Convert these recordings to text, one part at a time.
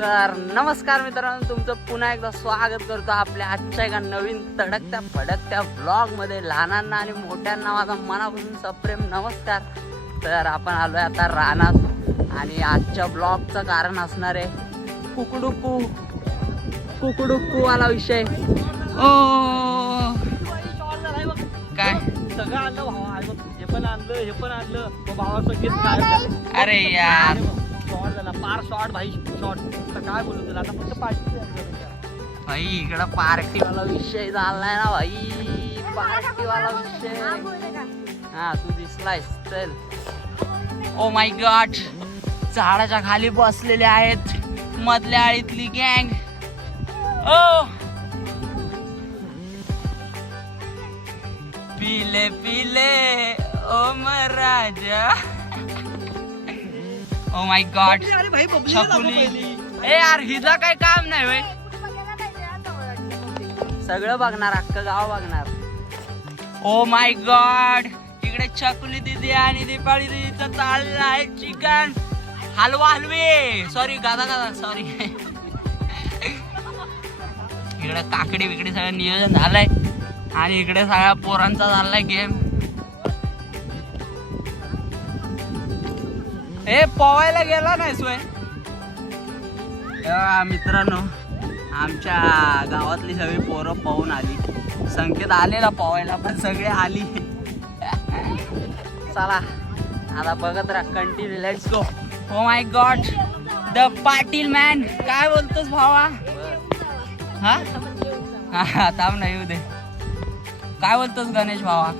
तर नमस्कार मित्रांनो, तुमचं पुन्हा एकदा स्वागत करतो आपल्या आजच्या एका नवीन तडकत्या फडकत्या ब्लॉग मध्ये. लहानांना आणि मोठ्यांना माझा मनापासून सप्रेम नमस्कार. तर आपण आलोय आता रानात आणि आजच्या ब्लॉगचं कारण असणार आहे कुकडुक्कू वाला विषय. ओ काय सगळं आणलं भावा, हे पण आणलं भावा सगळेच काय. अरे यार शॉर्ट झाला, पार शॉर्ट भाई, शॉर्ट. तर काय बोलू तुला आता, फक्त पार्टी भाई इकडं पार्टीवाला विषय झालाय ना भाई, पार्टीवाला विषय. हा तू दिसलायस, चल. ओ माय गॉड, झाडाच्या खाली बसलेले आहेत मधल्या आळीतली गँग. ओ पिले पिले ओ महाराजा. ओ माय गॉड, ए यार हिजा काय काम नाही होय. सगळं बघणार, अख्खं गाव बघणार. ओ माय गॉड, इकडे चकुली दिदी आणि दीपाली दीदीचं चाललं आहे चिकन हलवे. सॉरी गादा सॉरी. इकडे काकडी बिकडी सगळं नियोजन झालंय आणि इकडे सगळ्या पोरांचा झालाय गेम. ए पोवायला गेला नाही सोय. मित्रांनो, आमच्या गावातली सगळी पोरं पोहून आली. संकेत आलेला पोवायला, पण सगळे आली. चला आता बघत राहा, continue, let's go. Oh my God, the Patil man. काय बोलतोस भावा? हा थांब नाही येऊ दे. काय बोलतोस गणेश भावा?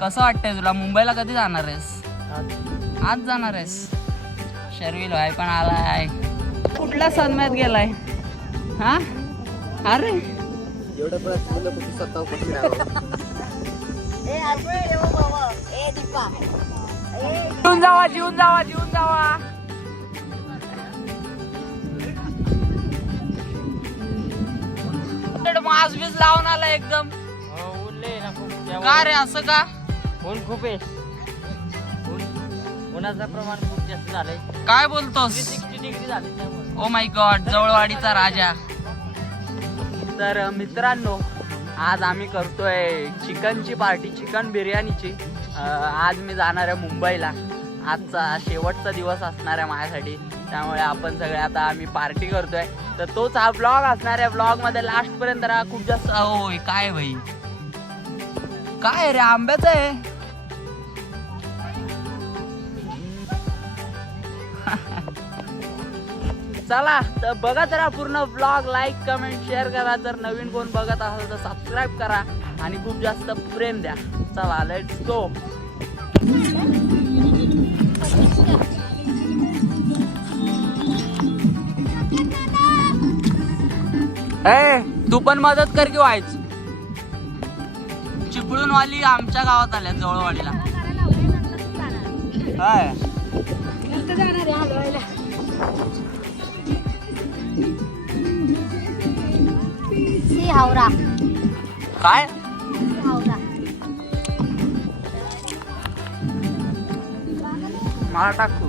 कसं वाटतंय तुला? मुंबईला कधी जाणार आहेस? आज जाणार आहेस? शर्विल भाई पण आलाय. कुठल्या सन्म्यात गेलाय? हा अरे जीवन जावा. मास्क बीस लावून आला एकदम. का रे असं का? ऊन खूप आहे, उन्हाचं प्रमाण खूप जास्त झालंय. काय बोलतोस? 360 डिग्री झाले त्यामुळे. ओ माय गॉड, जवळवाडीचा राजा. तर मित्रांनो, आज आम्ही करतोय चिकनची पार्टी, चिकन बिर्याणीची. आज मी जाणार आहे मुंबईला. आजचा शेवटचा दिवस असणार आहे माझ्यासाठी, त्यामुळे आपण सगळे आता आम्ही पार्टी करतोय. तर तोच हा ब्लॉग असणार आहे. ब्लॉग मध्ये लास्ट पर्यंत राहा. खूप जास्त होय. काय भाई, काय रे आंब्याचं आहे? चला तर बघत राहा पूर्ण ब्लॉग. लाईक कमेंट शेअर करा. जर नवीन कोण बघत असेल तर सबस्क्राईब करा आणि खूप जास्त प्रेम द्या. चला लेट्स गो. ए तू पण मदत कर की व्हायच. चिपळूण वाली आमच्या गावात आल्या जवळवाडीला. काय हावरा काय हावरा मला टाकू.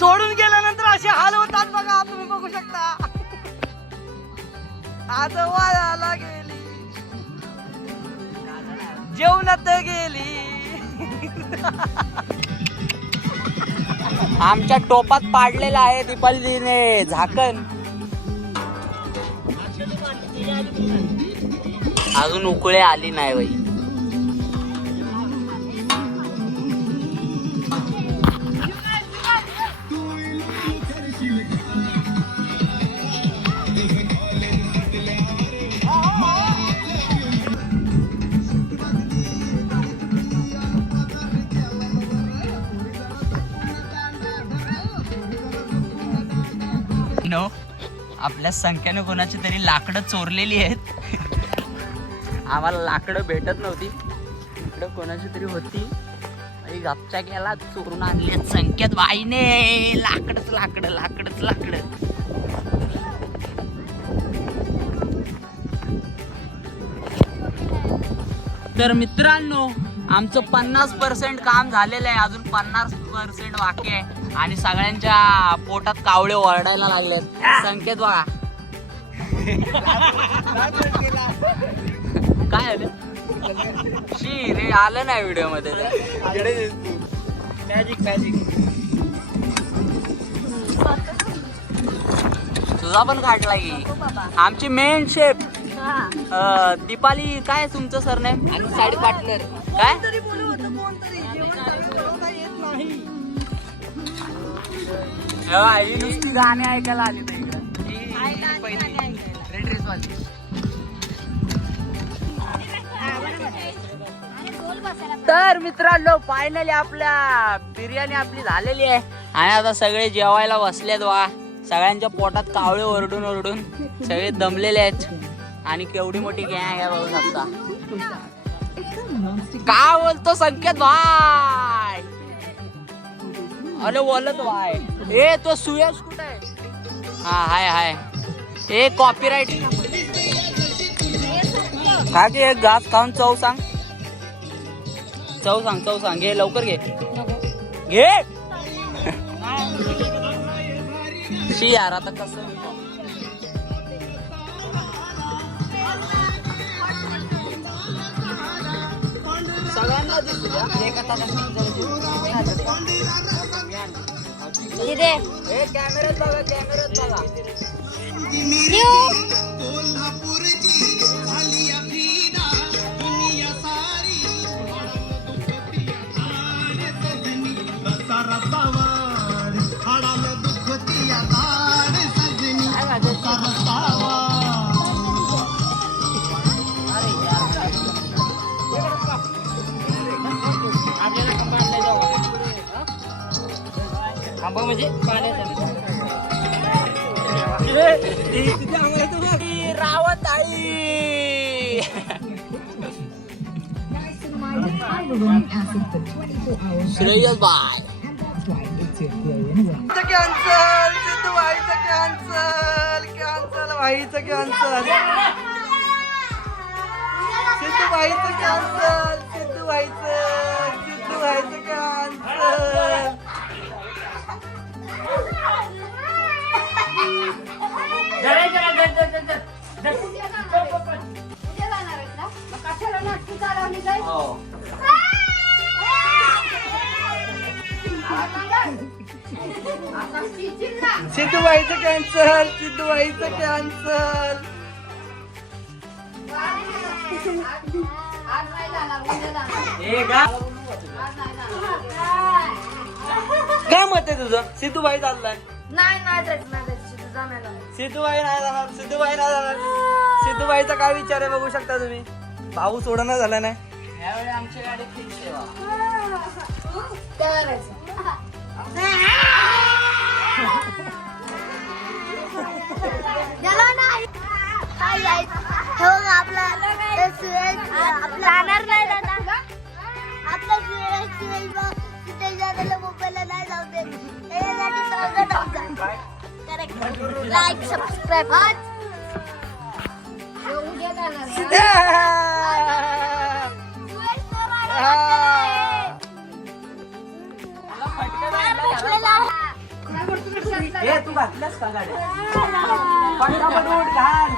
सोडून गेल्यानंतर असे हाल होतात बघा, तुम्ही बघू शकता. आज वायाला गेली जेवणात गेली. आमच्या टोपात पाडलेला आहे दीपालीने झाकण. अजून उकळे आली नाही बाई. नो आपल्या संख्येने कोणाची तरी लाकडं चोरलेली आहेत. आम्हाला लाकडं भेटत नव्हती, इकडं कोणाची तरी होती. गपचा गेला चोरून आणली संख्येत बाईने. लाकडच लाकडं लाकडच लाकडं. तर मित्रांनो आमचं 50% काम झालेलं आहे, अजून 50% बाकी आहे. आणि सगळ्यांच्या पोटात कावळे ओरडायला लागलेत. संकेत बघा काय आलं. शी रे आलं नाही व्हिडिओ मध्ये. Magic magic. तुझा पण काढला की. आमची मेन शेफ दीपाली. काय तुमचं सरनेम आणि साईड पार्टनर काय. ही नुसती गाणी ऐकायला आली तर इकडं. रेड ड्रेस वाली. तर मित्रांनो फायनली आपल्या बिर्याणी आपली झालेली आहे आणि आता सगळे जेवायला बसलेत बघा. सगळ्यांच्या पोटात कावळे ओरडून ओरडून सगळे दमलेले आहेत. आणि केवढी मोठी गॅंग आहे बघू शकता. काय बोलतो संकेत भाई. अरे बोलत भाई. ए तो सुयश कुठे आहे. हा हाय हाय. ए कॉपीराइट. खा की एक घास खाऊन चव सांग. चव सांग चव सांग. घे लवकर घे घे. शी यार आता कसं. सगळ्यांना कॅमेऱ्यात बघा कॅमेऱ्यात बघा. आंबा म्हणजे रावत आई. श्रेयस बाय. कॅन्सल. सिद्धू भाईचं कॅन्सल. कॅन्सल भाईचं कॅन्सल. सिद्धू भाईचं कॅन्सल. सिद्धू भाईचं. सिद्धू भाईचं कॅन्सल. सिद्धू भाईचं कॅन्सल. सिद्धू भाईचं कॅन्सल. काय मत आहे तुझं. सिद्धू भाई चाललाय. सिद्धू भाई नाही जाणार. सिद्धू भाई नाही जाणार. सिद्धू भाईचा काय विचार आहे बघू शकता तुम्ही. भाऊ सोडणं झाला नाही. यावेळी आमची गाडी फिक्स आहे. जाणार नाही दादा. आपला मोबाईलला नाही जाऊ दे. Like subscribe. तू घातल्यास का गाडी. पटापट उठ घाल.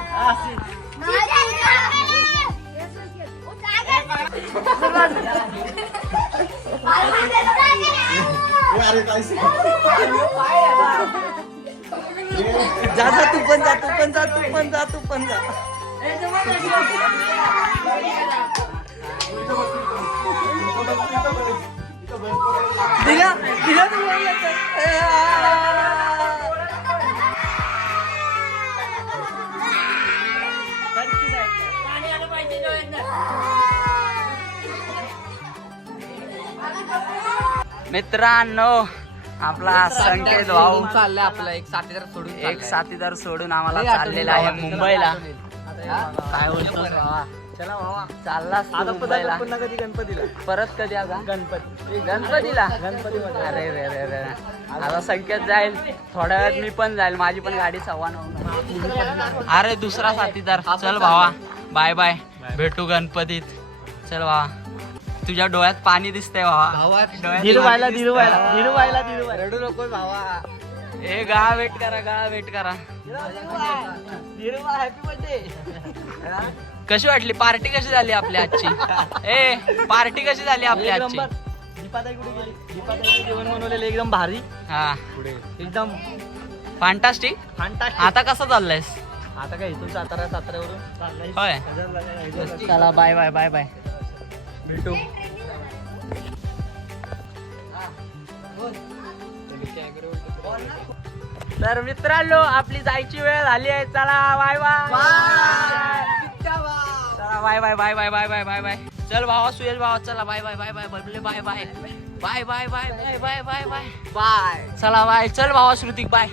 जा जा तू पण जा तू पण जा तू पण जा तू पण जा दिला दिला तू मित्रांनो आपला संकेत भाऊ चाललंय आपला एक साथीदार सोडून एक साथीदार सोडून आम्हाला चाललेला आहे मुंबईला. काय बोलतोस भावा? चला भावा चाललास तू आता मुंबईला पुन्हा कधी गणपतीला परत कधी आता गणपती गणपतीला? गणपतीमध्ये. अरे रे रे रे आता संकेत जाईल थोड्या वेळात, मी पण जाईल, माझी पण गाडी 9:15. अरे दुसरा साथीदार चल भावा, बाय बाय, भेटू गणपतीत. चल भावा, तुझ्या डोळ्यात पाणी दिसतंय भावा. धीरूभाईला रडू नको भावा. ए गा वेट करा, गा वेट करा. Dhirubhai happy birthday. कशी वाटली पार्टी? कशी झाली आपली आजची? ए पार्टी कशी झाली आपली आजची? दीपाताई कुठे गेली? दीपाताईने जेवण बनवलेलं एकदम भारी, हा एकदम फॅन्टास्टिक. फॅन्टास्टिक. आता कसं चाललंयस? आता काय इथून साताऱ्यावरून चाललंय. होय चला बाय बाय बाय बाय, भेटू. तर मित्रांनो आपली जायची वेळ झाली आहे. चला बाय बाय. चला bye bye bye bye bye bye bye bye. चल भावा सुयश भावा, चला बाय बाय बाय बाय बबले bye bye bye bye bye bye bye bye bye bye. चला बाय. चल भावा श्रुतिक बाय.